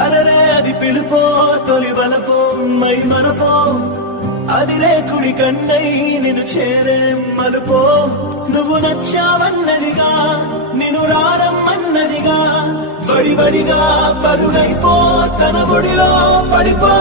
అరరే అది పిలుపో తొలి వలపో మై మరపో అది రేకుడి కన్నై నిన్ను చేరే మలుపో నువ్వు నచ్చావన్నదిగా నిన్ను రారమ్మన్నదిగా వడివడిగా పరుగైపో తన ఒడిలో పడిపో